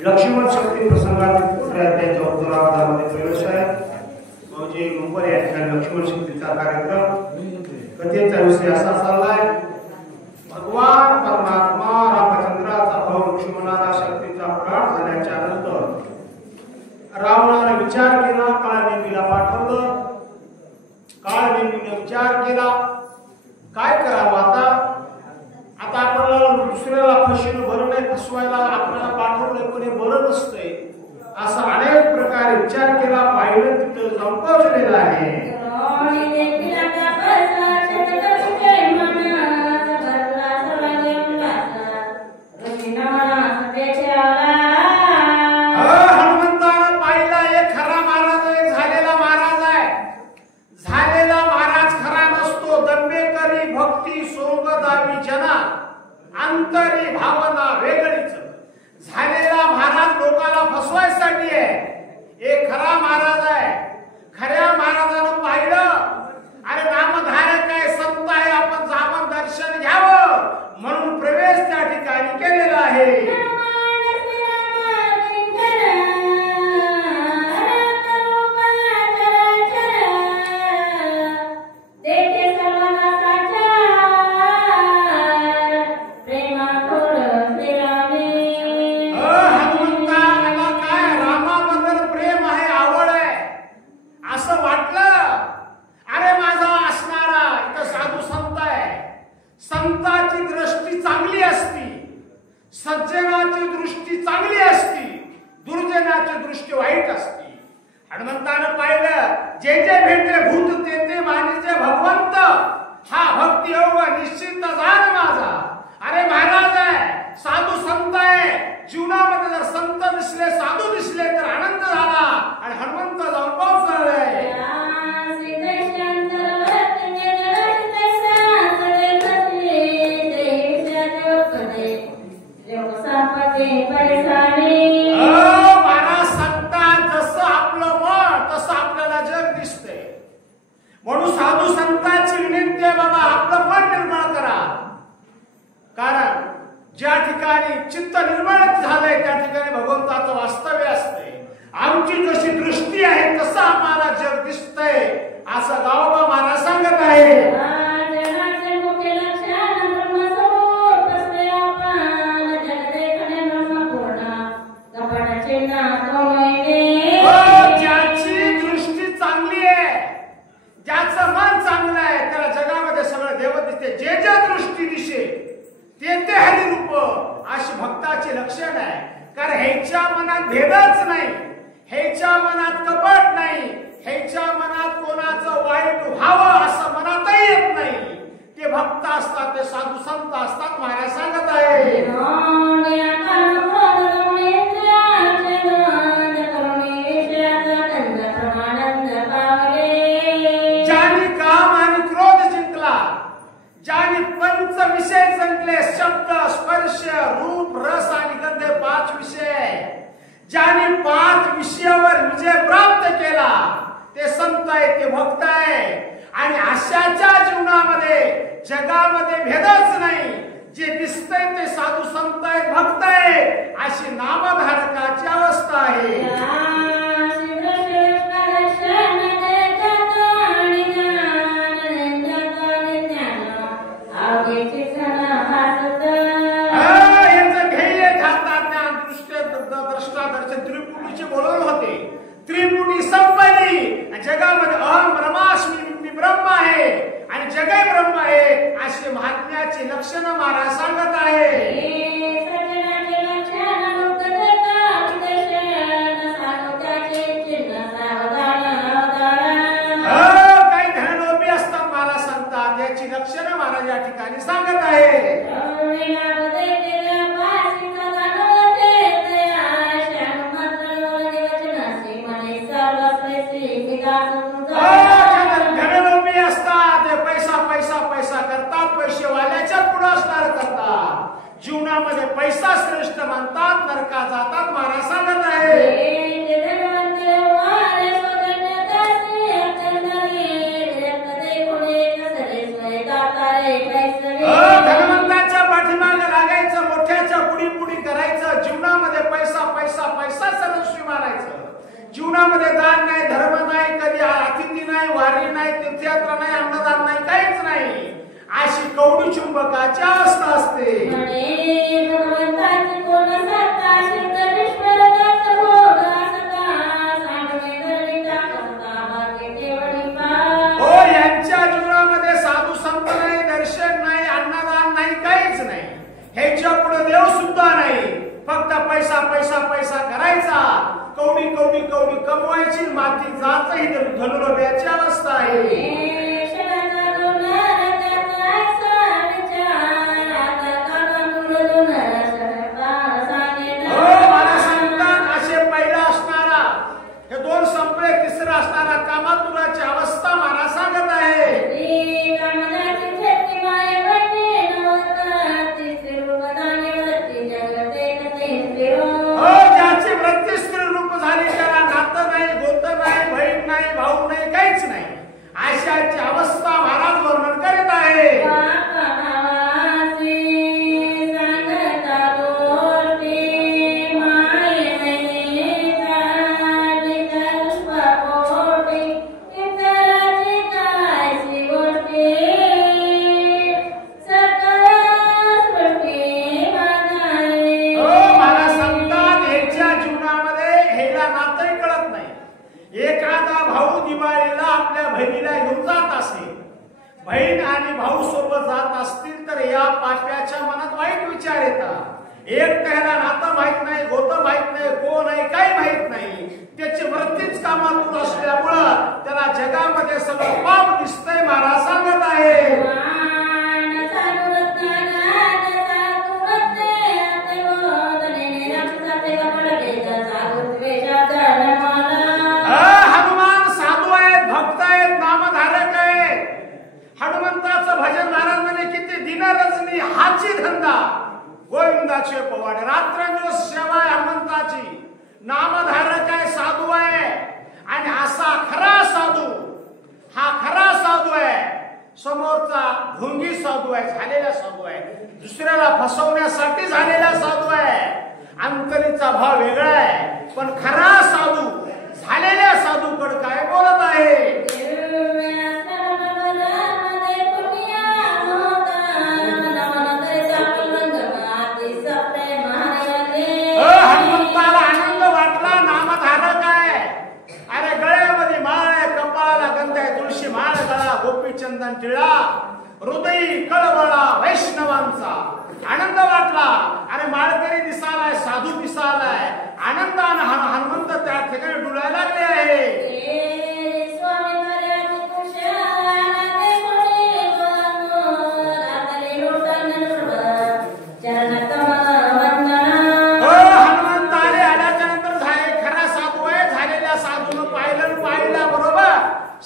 लक्ष्मण शक्ती प्रसंगात त्याच्या उत्तरार्धामध्ये प्रवेश आहे. म्हणजे मुंबई या ठिकाणी लक्ष्मण शक्तीचा कार्यक्रम कथेचा विषय असा चाललाय. भगवान परमात्मा रामचंद्राचा भाऊ लक्ष्मणाला शक्तीचा प्राण झाल्याच्या नंतर रावणाने विचार केला, काळनेमीला पाठवलं. काळनेमीने विचार केला काय करावं आता आपल्याला दुसऱ्याला फसवणं बरं नाही, फसवायला आपल्याला पाठवलं कोणी बरं नसतंय. असा अनेक प्रकारे विचार केला. पाहिलं तिथं जाऊन पोहोचलेला आहे. हनुमंतानं पाहिला एक खरा महाराज, एक झालेला महाराज आहे. झालेला महाराज खरा नसतो. दंबेकरी भक्ती सोंग दावी जना अंतरी भावना वेगळीच. झालेला महाराज लोकांना फसवायसाठी आहे. एक खरा महाराज आहे. खऱ्या महाराजानं पाहिलं अरे नामधारक आहे, संत आहे, आपण जाऊन दर्शन घ्यावं म्हणून प्रवेश त्या ठिकाणी केलेला आहे. संताची दृष्टी चांगली असती, सज्जनाची दृष्टी चांगली असती, दुर्जनाची दृष्टी वाईट असती. हनुमंतानं पाहिलं जे जे भेटले भूत ते ते मानिजे भगवंत. हा भक्ती योग निश्चित जाण माझा. अरे महाराज आहे, साधू संत आहे. जीवनामध्ये जर संत दिसले, साधू दिसले तर आनंद झाला आणि हनुमंत जाऊन पोहोचले. म्हणून साधू संतांची विनंती आहे बाबा आपलं मन निर्मळ करा. कारण ज्या ठिकाणी चित्त निर्मळ झालंय त्या ठिकाणी भगवंताचं वास्तव्य असतंय. आमची जशी दृष्टी आहे तसं आम्हाला जग दिसतंय असं गावोबा महाराज सांगत आहे. ज्याची दृष्टी चांगली आहे, ज्याचं मन चांगलं आहे त्याला जगामध्ये सगळं देव दिसते. जे जे दृष्टी दिसे ते ते हरिरूप अशी भक्ताची लक्षण आहे. कारण ह्याच्या मनात भेदच नाही, ह्याच्या मनात कपट नाही, ह्याच्या मनात कोणाचं वाईट व्हावं असं मनातही येत नाही. ते भक्त असतात, ते साधू संत असतात. महाराज सांगत आहे ज्याने पंच विषय जिंकले, शब्द स्पर्श रूप रस आणि गंध 5 विषय. ज्याने 5 विषयावर विजय प्राप्त केला ते संत आहे, ते भक्त आहे. आणि अशाच्या जीवनामध्ये जगामध्ये भेदच नाही. जे दिसतंय ते साधू संत आहेत, भक्त आहे अशी नामधारकाची अवस्था आहे. त्रिपुटी संपली जगामध्ये अहम ब्रह्मास्मी, मी ब्रह्म आहे आणि जगही ब्रह्म आहे अशी महात्म्याची लक्षणं महाराज सांगत आहे. जीवनामध्ये पैसा श्रेष्ठ मानतात, नरका जातात महाराज सांगत आहे. धनवंताच्या पाठीमागे लागायचं, मोठ्याच्या पुढी पुढी करायचं, जीवनामध्ये पैसा पैसा पैसा सर्वस्वी मानायचं. जीवनामध्ये दान नाही, धर्म नाही, कधी अतिथी नाही, वारी नाही, तीर्थयात्रा नाही, अन्नदान नाही, काहीच नाही. अशी कवडी चुंबकाची अवस्था असते. यांच्या जीवनामध्ये साधू संत नाही, दर्शन नाही, अन्नदान नाही, काहीच नाही. ह्याच्या पुढे देव सुद्धा नाही. फक्त पैसा पैसा पैसा करायचा, कवडी कवडी कवडी कमवायची, माती जात ही धनुर्भयाची अवस्था आहे. मला सांगतात असे पहिला असणारा, हे दोन संपले, तिसरा असणारा कामातुराची अवस्था मला सांगत आहे. ज्याची वृत्ती स्त्री रूप झाली, त्याला नातं नाही, गोतं नाही, बहीण नाही, भाऊ नाही, काहीच नाही. अशाची अवस्था महाराज वर्णन करीत आहे. एखादा भाऊ दिवाळीला आपल्या बहिणीला घेऊन जात असेल, बहीण आणि भाऊ सोबत जात असतील तर या पाप्याच्या मनात वाईट विचार येतात. एक त्याला नातं माहित नाही, गोतं माहित नाही, कोण आहे काही माहित नाही. त्याची वृत्तीच कामातून असल्यामुळं त्याला जगामध्ये सगळं पाप दिसतंय महाराज सांगत आहे. भजन महाराज म्हणे किती दिन रजनी हाची धंदा गोविंदाचे पोवाडे. रात्रंदिवस सेवा आहे हनुमंताची. नामधारक आहे, साधू आहे. आणि असा खरा साधू, हा खरा साधू आहे. समोरचा ढोंगी साधू आहे, झालेला साधू आहे, दुसऱ्याला फसवण्यासाठी झालेला साधू आहे. अंतरीचा भाव वेगळा आहे. पण खरा साधू झालेल्या साधूकडे काय बोलत आहे. हनुमंताला आनंद वाटला, नामधारक आहे. अरे गळ्यामध्ये माळ आहे, कपाळाला गंध आहे, तुळशी माळ गळा, गोपीचंदन टिळा, हृदयी कळवळा वैष्णवांचा. आनंद वाटला. अरे माळकरी दिसालाय, साधू दिसालाय. आनंदानं हनुमंत त्या ठिकाणी डुलायला लागले आहे.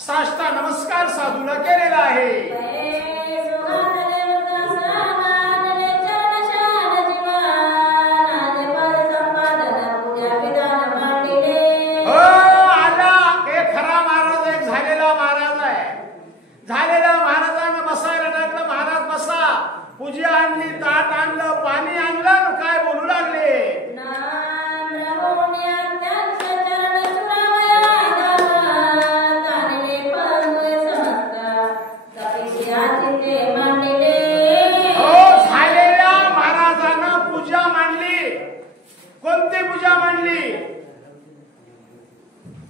साष्टा नमस्कार साधूला केलेला आहे. खरा महाराज एक झालेला महाराज आहे. झालेला महाराजांना बसायला लागलं. महाराज बसा. पूजा आणली, ताट आणलं, पाणी आणलं, काय बोलू लागले. झालेल्या महाराजांना पूजा मांडली. कोणती पूजा मांडली.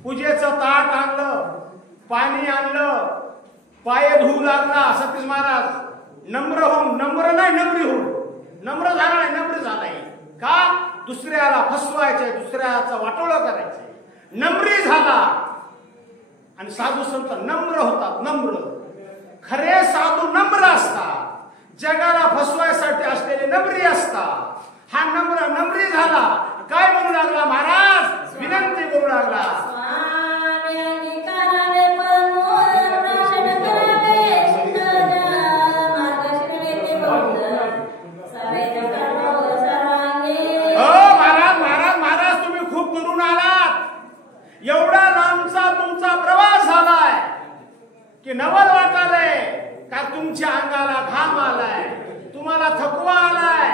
पूजेचं ताट आणलं, पाणी आणलं, पाय धुवू लागला सतीश महाराज. नम्र होऊन, नम्र नाही नम्री होऊन, नम्र झाला नाही नम्र झालाय. का दुसऱ्याला फसवायचंय, दुसऱ्याचा वाटोळं करायचंय. नम्री झाला. आणि साधू संत नम्र होतात. नम्र खरे साधू नम्र असतात. जगाला फसवायसाठी असलेले नम्री असतात. हा नम्र नम्री झाला. काय म्हणू लागला महाराज. विनंती करू लागला. की नवल वाटालय का तुमच्या अंगाला घाम आलाय, तुम्हाला थकवा आलाय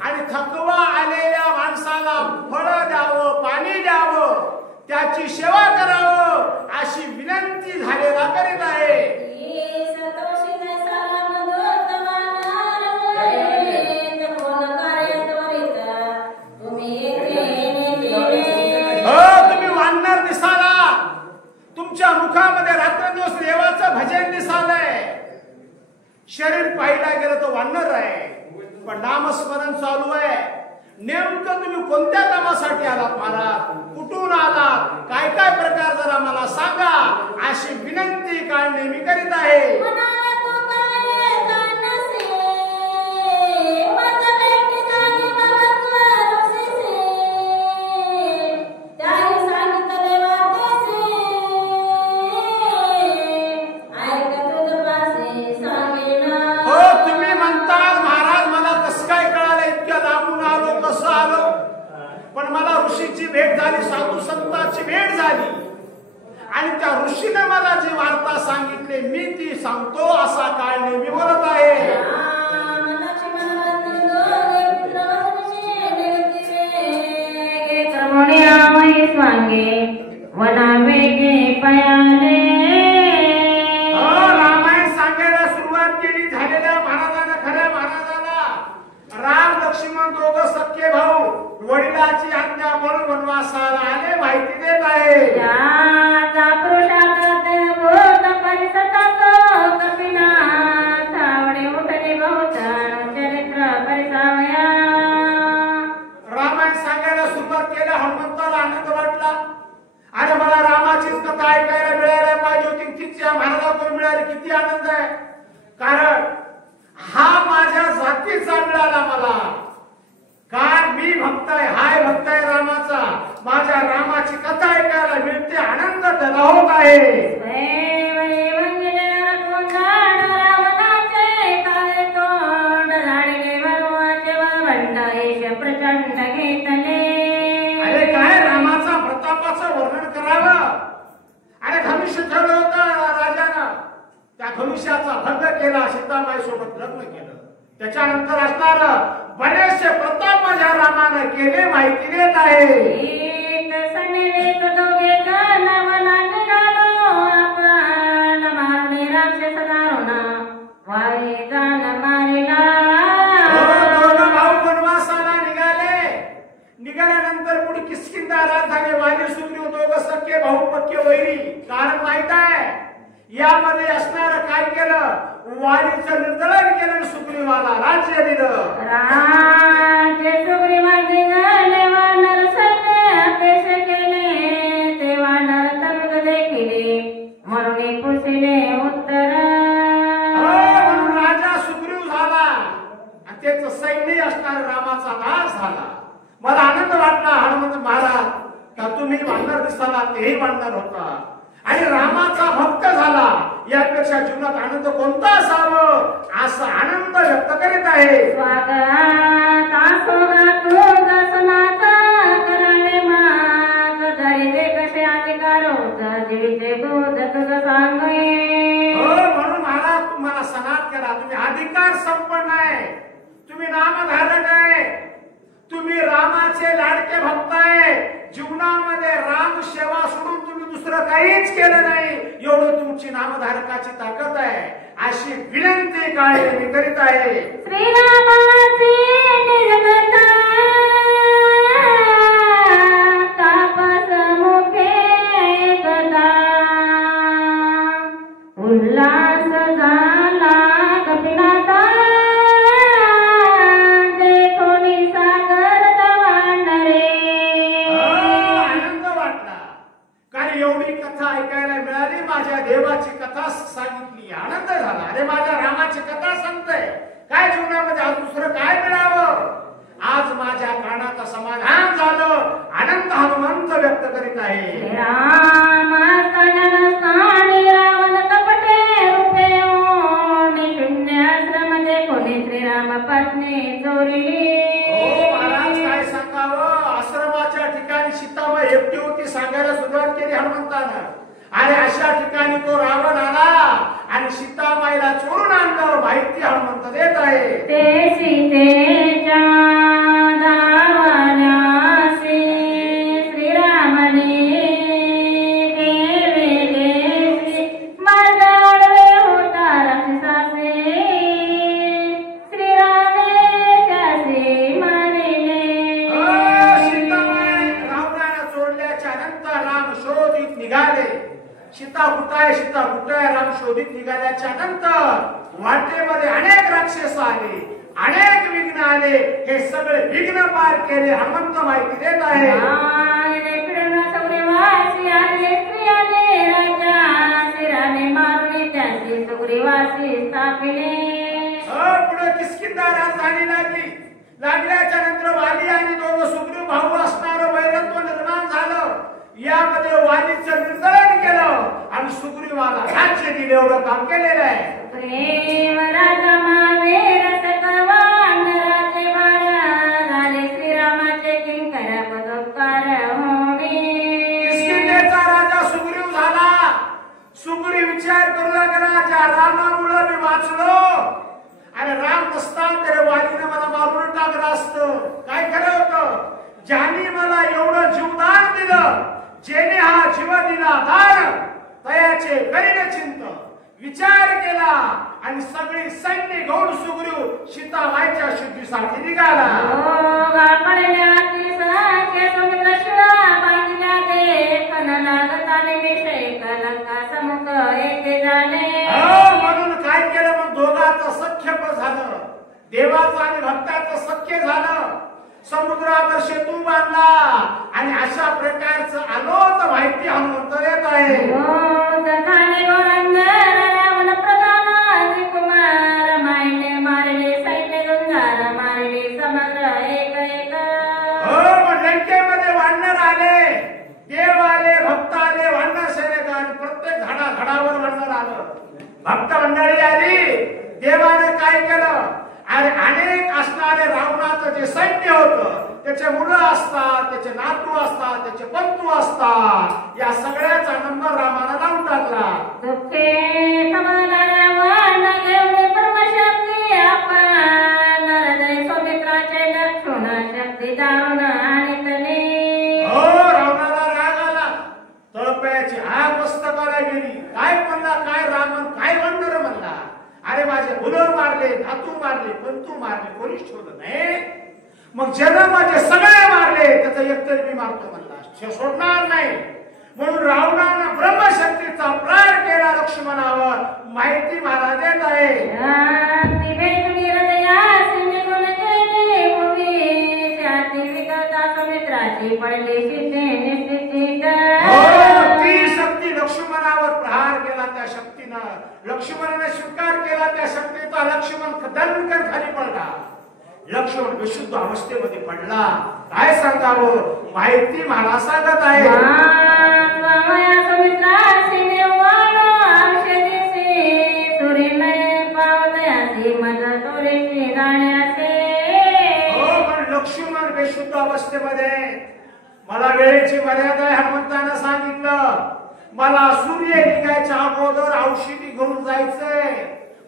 आणि थकवा आलेल्या माणसाला फळ द्यावं, पाणी द्यावं, त्याची सेवा करावं अशी विनंती झालेला करीत आहे. तुम्ही वानर दिसाला, तुमच्या मुखामध्ये रात्रंदिवस देवाचं भजन दिसालंय. शरीर पाहिला गेलं तर वानर आहे, पण नामस्मरण चालू आहे. नेमकं तुम्ही कोणत्या कामासाठी आलात महाराज, कुठून आलात, काय काय प्रकार जरा मला सांगा अशी विनंती काळ नेहमी करीत आहे. भेट झाली, साधू संतांची भेट झाली आणि त्या ऋषीने मला जी वार्ता सांगितली मी ती सांगतो असा काळ नेहमी बोलत आहे. रामायण सांगायला सुरुवात केली झालेल्या महाराजांना, खऱ्या महाराजाला. राम लक्ष्मण दोघं सख्खे भाऊ वडिलाची आज्ञा म्हणून वनवासाला आले, माहिती देत आहे. रामायण सांगायला सुरुवात केल्या. हनुमंताला आनंद वाटला, अरे मला रामाचीच कथा ऐकायला मिळायला पाहिजे होती, तीच या महाराजाकडून मिळाली, किती आनंद आहे. कारण हा माझ्या जातीचा मिळाला मला. काय मी भक्त आहे, हाय भक्त आहे रामाचा, माझ्या रामाची कथा ऐकायला मिळते, आनंद त्याला होत आहे. अरे काय रामाचा प्रतापाचं वर्णन करावं. अरे धनुष्य ठेवलं होतं राजानं, त्या धनुष्याचा भंग केला, सीताबाई सोबत लग्न केलं. त्याच्यानंतर असणार बरेचसे प्रताप माझ्या रामानं केले, माहिती देत आहे. वनवासाला निघाले. निघाल्यानंतर पुढे किष्किंधा राज झाले. वाली सुग्रीव दोघं सख्खे भाऊ पक्के वैरी. कारण माहित आहे यामध्ये असणार काय केलं, वालीचं निर्दलन केलं, सुग्रीवाला राज्य दिलं. म्हणून राजा सुग्रीव झाला आणि त्याचं सैन्य असणार रामाचा नाश झाला. मला आनंद वाटला हनुमंत महाराज का तुम्ही वानर दिसताना तेही वानर होता आणि रामाचा भक्त झाला. यापेक्षा जीवनात आनंद कोणता असावं असा आनंद व्यक्त करीत आहे. म्हणून मला तुम्हाला सनात करा, तुम्ही अधिकार संपन्न आहे, तुम्ही नामधारक आहे, तुम्ही रामाचे लाडके भक्त आहे. जीवनामध्ये राम सेवा सोडून तुम्ही दुसरं काहीच केलं नाही, एवढं तुमची नामधारकाची ताकद आहे. अशी विनंती काय मी करीत आहे. श्रीरामाची निर्गता तापस मुखे कथा उल्हास झाला कपिनाथा देखोनी सागर वांडरे. आनंद वाटला कारण एवढी कथा ऐकायला मिळाली, माझ्या देवाची कथा सांगितली, आनंद झाला. अरे माझ्या रामाची कथा सांगतोय, काय जीवनामध्ये आज दुसरं काय मिळावं. आज माझ्या कानाचं समाधान झालं, आनंद हनुमंत व्यक्त करीत आहे. राम रावण कपटे रूपे शून्याश्रम देखोनी श्रीराम पत्नी चोरी. महाराज काय सांगावं, आश्रमाच्या ठिकाणी सीताबाई एकटी होती, सांगायला सुरुवात केली हनुमंतानं. आणि अशा ठिकाणी तो रावण आला आणि सीतामाईला चोरून आणलं माहिती हनुमंत देत आहे. ते सीतेच्या दावान्यासी श्रीरामने केलेले मर्दाडवे होता राक्षसासे श्रीरामे त्यासे मारिले. सीतामाई रावणाला चोरल्याच्या नंतर राम शोधित निघाले. सीता कुठं आहे, सीता कुठं आहे, राम शोधित निघाल्याच्या नंतर वाटेमध्ये अनेक राक्षस आले, अनेक विघ्न आले. हे सगळे विघ्न पार केले हनुमंत माहिती देत आहे. पुढे किष्किंधा राजधानी लागल्याच्या नंतर वाली आणि दोन सुग्रीव भाऊ असणारं वैरत्व निर्माण झालं. यामध्ये वालीचं निर्दलन केलं आणि सुग्रीवाला राज्य दिले. एवढं काम केलेलं आहे. प्रेम राजा महावीर सकवान राजे झाले श्रीरामाचे किंकर पदोपकार होणे. किष्किंधेचा राजा सुग्रीव झाला. सुग्रीव विचार करू लागला, ज्या रामामुळे मी वाचलो आणि राम नसता तर वालीनं मला मारून टाकलं असतं. काय खरं होतं, ज्याने मला एवढं जीवदान दिलं, जेने हा जीव दिला दान, तयाचे करीन चिंत. विचार केला आणि सगळी सैन्य घेऊन सुग्रीव सीतामाईच्या शुद्धीसाठी निघाला. म्हणून काय केलं, मग दोघांचं सख्यप झालं. देवाचं आणि भक्ताचं सख्य झालं. समुद्रावर सेतू बांधला आणि अशा प्रकारचं आलोत माहिती हनुमंत देत आहे. लंकेमध्ये वानर आले, देव आले, भक्त आले, वानर सैनिक आणि प्रत्येक घडाघडावर वानर आलं. भक्त मंडळी आली. देवाने काय केलं, आणि अनेक असणारे रावणाचं जे सैन्य होतं, त्याचे मुलं असतात, त्याचे नातू असतात, त्याचे पंतू असतात, या सगळ्याचा नंबर रामाला लावून टाकला. रावणाला राग आला. तळपायाची आग मस्तकाला गेली. काय म्हणला, काय रामन काय म्हणणार म्हणला. अरे माझे मुलं मारले, नातू मारले, पंतू मारले, कोणीच ठेवलं नाही. मग जन्म माझे सगळे मारले, त्याचा एकतरी मी मारतो म्हणला, सोडणार नाही. म्हणून रावणानं ब्रह्मशक्तीचा प्रहार केला लक्ष्मणावर. माहिती मला देत आहे. ती शक्ती लक्ष्मणावर प्रहार केला. त्या शक्तीनं लक्ष्मणाने स्वीकार केला त्या शक्तीचा. लक्ष्मण दणकन खाली पडला. लक्ष्मण विशुद्ध अवस्थेमध्ये पडला. काय सांगावं, माहिती मला सांगत आहे. लक्ष्मण बेशुद्ध अवस्थेमध्ये, मला वेळेची मर्यादा आहे हनुमंतानं सांगितलं. मला सूर्य निघायच्या अगोदर औषधी घेऊन जायचंय.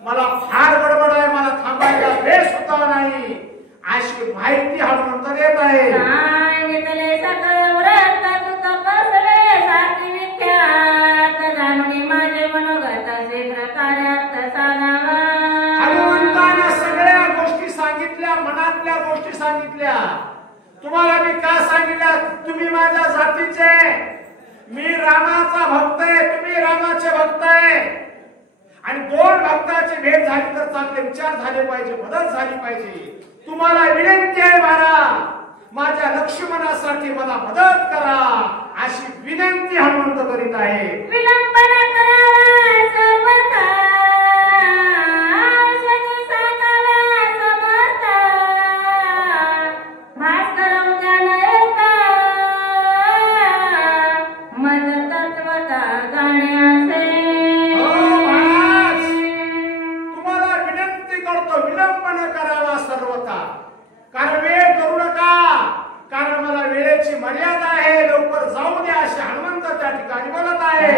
मला फार गडबड आहे, मला थांबायला वेळ सुद्धा नाही, अशी माहिती हनुमंत देत आहे. हनुमंतानं सगळ्या गोष्टी सांगितल्या, मनातल्या गोष्टी सांगितल्या. तुम्हाला मी का सांगितल्या, तुम्ही माझ्या जातीचे, मी रामाचा भक्त आहे, तुम्ही रामाचे भक्त आहे. आणि दोन भक्ताची भेट झाली तर चांगले विचार झाले पाहिजे, मदत झाली पाहिजे. तुम्हाला विनंती आहे महाराज, माझ्या लक्ष्मणासाठी मला मदत करा, अशी विनंती हनुमंत करीत आहे. कारण वेळ करू नका, कारण मला वेळेची मर्यादा आहे, लवकर जाऊ द्या, असे हनुमंत त्या ठिकाणी बोलत आहे.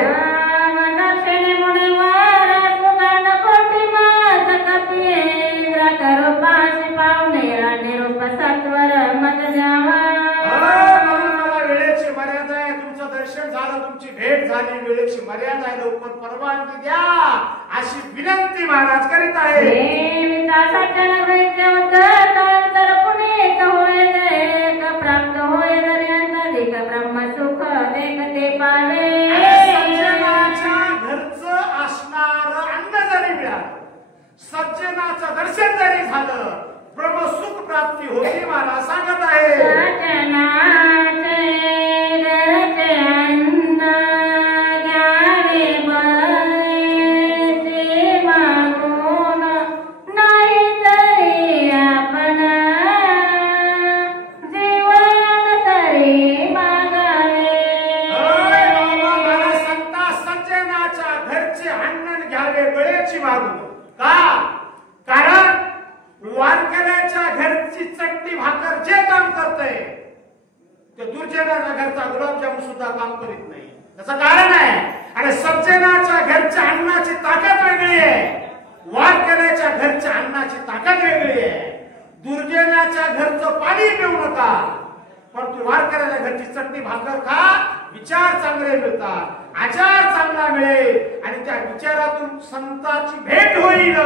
तुमची भेट झाली, वेळेची मर्यादा आहे, लवकर परवानगी द्या अशी विनंती महाराज करीत आहे. प्राप्त होय दर्यांतरिक ब्रह्मसुख देखते पावे. सज्जनाच्या घरचं असणार अन्न जरी मिळालं, सज्जनाचं दर्शन जरी झालं, ब्रह्मसुख प्राप्ती होती मला सांगत आहे. सज्जनाचे घरचे अन्न घ्यावे बळेचे मागून, नाही तरी आपण जीवन तरी मागावे. मला सांगता सज्जनाच्या घरचे अन्न घ्यावे बळेची मागून. का? कारण वारकऱ्याच्या घरची चटणी भाकर जे काम करतंय ते दुर्जनाच्या घरचा गुलाबजामुन सुद्धा काम करीत नाही. त्याचं कारण आहे, आणि सज्जनाच्या घरच्या अन्नाची ताकद वेगळी आहे, वारकऱ्याच्या घरच्या अन्नाची ताकद वेगळी आहे. दुर्जनाच्या घरचं पाणी पिऊ नका, परंतु वारकऱ्याच्या घरची चटणी भाकर खा, विचार चांगले मिळतात, आचार चांगला मिळेल, आणि त्या विचारातून संतांची भेट होईल.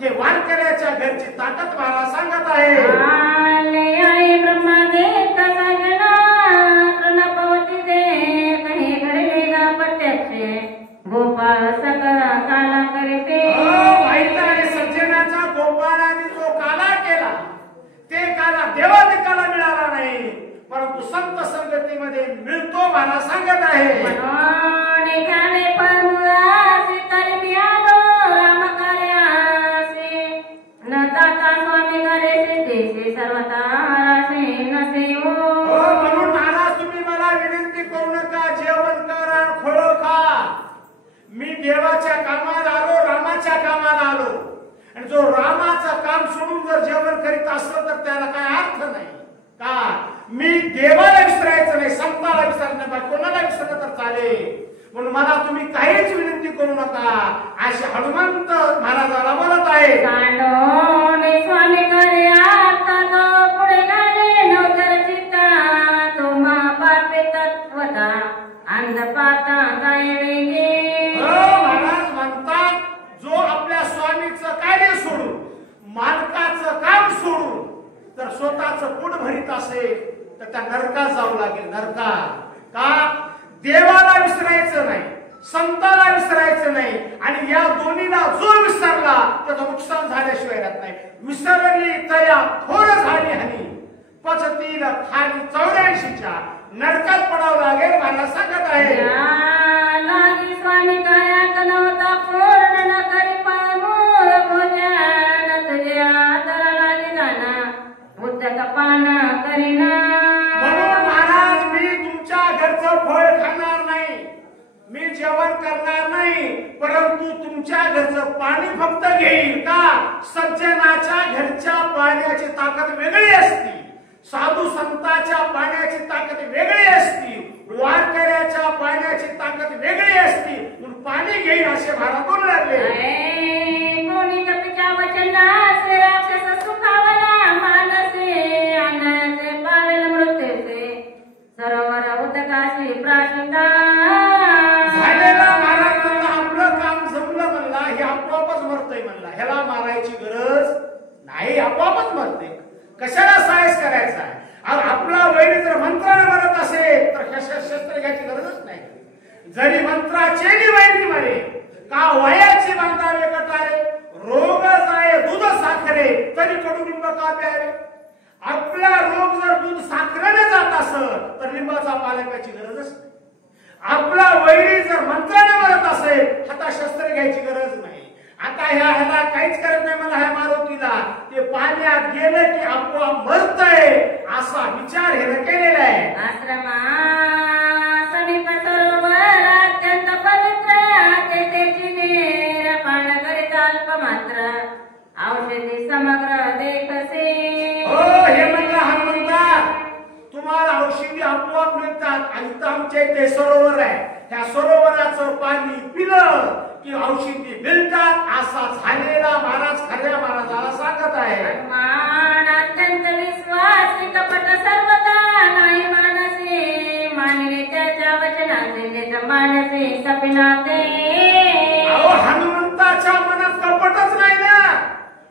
हे वारकऱ्याच्या घरची ताकद मला सांगत आहे. ब्रह्मादेव सजना प्रणपवती दे कहे घडले प्रत्यक्ष गोपाळ सकळ काला करते. आणि सज्जनाचा गोपाळाने जो काला केला, ते काला देवादिकाला मिळाला नाही, परंतु संत संगतीमध्ये मिळतो मला सांगत आहे. म्हणून महाराज तुम्ही मला विनंती करू नका, जेवण करा, फळं खा. मी देवाच्या कामाला आलो, रामाच्या कामाला आलो, आणि जो रामाचं काम सोडून जर जेवण करीत असलं तर त्याला काय अर्थ नाही. का? मी देवाला विसरायचं नाही, संताला विसरायचं नाही, कोणाला विसरलं तर चालेल. म्हणून मला तुम्ही काहीच विनंती करू नका असे हनुमंत महाराजाला बोलत आहे. स्वामी करे आता तो पुढे गाणे नवतर चित्ता तो महापापे तत्वता अंधपाता काय वेगे. महाराज म्हणतात, जो आपल्या स्वामीचं कार्य सोडून, मालकाचं काम सोडून जर स्वतःचं पोट भरीत असेल तर त्या नरकात जावं लागेल. नरकात. का? देवाला विसरायचं नाही, संताला विसरायचं नाही, आणि या दोन्हीला जो विसरला त्याचं नुकसान झाल्याशिवाय राहत नाही. विसरली तया थोड झाली हानी, पचतील खाली 84च्या नरकात पडावं लागेल मला सांगत आहे. स्वामी कायात नव्हता पूर्ण न करी पामूळ भोजन तुझ्या आदरा लागे जाना उद्दक पान करीना. म्हणून महाराज मी तुमच्या घरचं फळ खाणार नाही, मी जेवण करणार नाही, परंतु तुमच्या घरचं पाणी फक्त घेईल. का? सज्जनाच्या घरच्या पाण्याची ताकद वेगळी असती, साधू संतांच्या पाण्याची ताकद वेगळी असती, वारकऱ्याच्या पाण्याची ताकद वेगळी असती. म्हणून पाणी घेईल असे महाराज बोलू लागले. कोणी कपीच्या वचनासे राक्षस सुखावला मानसे अनसे पावेल मृत्यूचे सरोवर उदकाशी प्राशिता. झालेला महाराज म्हणला, आपलं काम जमलं म्हणला, हे आपोआपच मरतय म्हणला, ह्याला मारायची गरज नाही, आपोआपच मरते, कशाला सायस करायचा आहे. आपला वैरी जर मंत्राने मरत असेल तर शस्त्र घ्यायची गरजच नाही. जरी मंत्राचे वैरी मरे का वयाची बांधावे कटारे, रोग जाय दूध साखरे तरी कडुलिंब का प्यावे. आपला रोग जर दूध साखरेने जात असेल तर लिंबाचा पाला प्यायची गरजच नाही. आपला वैरी जर मंत्राने मरत असेल आता शस्त्र घ्यायची गरज नाही. आता ह्याला काहीच करत नाही मला ह्या मारुतीला, ते पाण्यात गेलं की आपोआप मरतय असा विचार हे केलेला आहे. आश्रमा समीप सरोवर अत्यंत पवित्र तेथेची नेर पान करीत अल्प मात्र औषधी समग्र देखसे. हे म्हणला हनुमंता, तुम्हाला औषधी आपोआप मिळतात, आणि इथं आमच्या इथे सरोवर आहे, त्या सरोवराचं पाणी पिलं की औषधी मिळतात असा झालेला महाराज खऱ्या महाराजाला सांगत आहे. मान अत्यंत विश्वासी कपट सर्वदा नाही मानसे मानिले त्याच्या वचनाचे तपिनाते अहो हनुमंताच्या मनात कपटच नाही ना.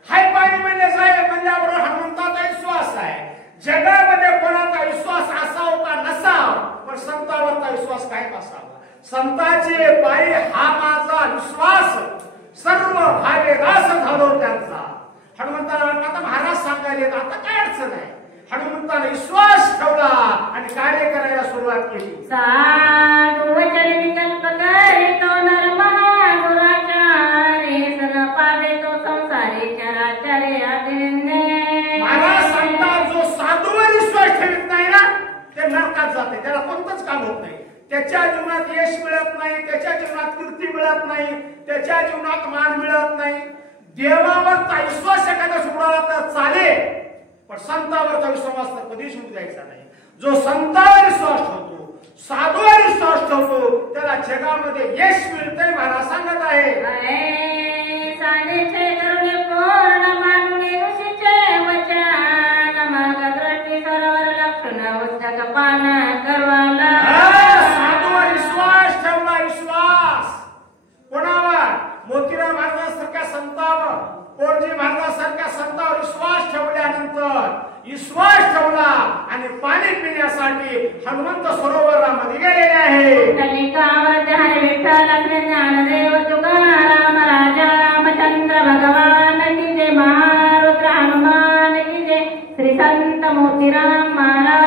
हाय पाणी म्हणजे जाय म्हणल्यावर हनुमंताचा विश्वास आहे. जगामध्ये कोणाचा विश्वास असावा का नसावा, पण संतावरचा विश्वास काय असावा. संताचे पायी हा माझा विश्वास सर्व भावे रास झालो त्यांचा. हनुमंताला आता महाराज सांगायले आता काय अडचण आहे. हनुमंताने विश्वास ठेवला आणि कार्य करायला सुरुवात केली. साधू वचन विकल्प करीतो नर महादुराचारे सन पावेतो संसारी चराचरे अतिरिन्ने. महाराज सांगतात जो साधूवर विश्वास ठेवत नाही ना ते नरकात जाते. त्याला कोणतंच काम होत नाही. त्याच्या जीवनात यश मिळत नाही, त्याच्या जीवनात कीर्ती मिळत नाही, त्याच्या जीवनात मान मिळत नाही. देवावरचा विश्वास एखादा सोडायला तर चालेल, पण संतावरचा विश्वास तर कधीच होऊ द्यायचा नाही. जो संतावर विश्वास ठेवतो, साधूवर विश्वास ठेवतो, त्याला जगामध्ये यश मिळतंय. महाराज सांगत आहे सानेचे करुणे पूर्ण मानुने ऋषीचे वचन मग दृष्टी सरोवर लक्षण उद्दक पान करवाला. साधूवर विश्वास ठेवला. विश्वास कोणावर? मोतीराम महाराजांसारख्या संतावर, कोणजी महाराजांसारख्या संतावर विश्वास ठेवल्यानंतर विश्वास ठेवला आणि पाणी पिण्यासाठी हनुमंत सरोवरामध्ये गेलेले आहे. कलिकावर हरे विठ्ठल ज्ञानदेव तुकाराम राजा रामचंद्र भगवान की जय. महारुद्र हनुमान की जय. श्री संत मोतीराम महाराज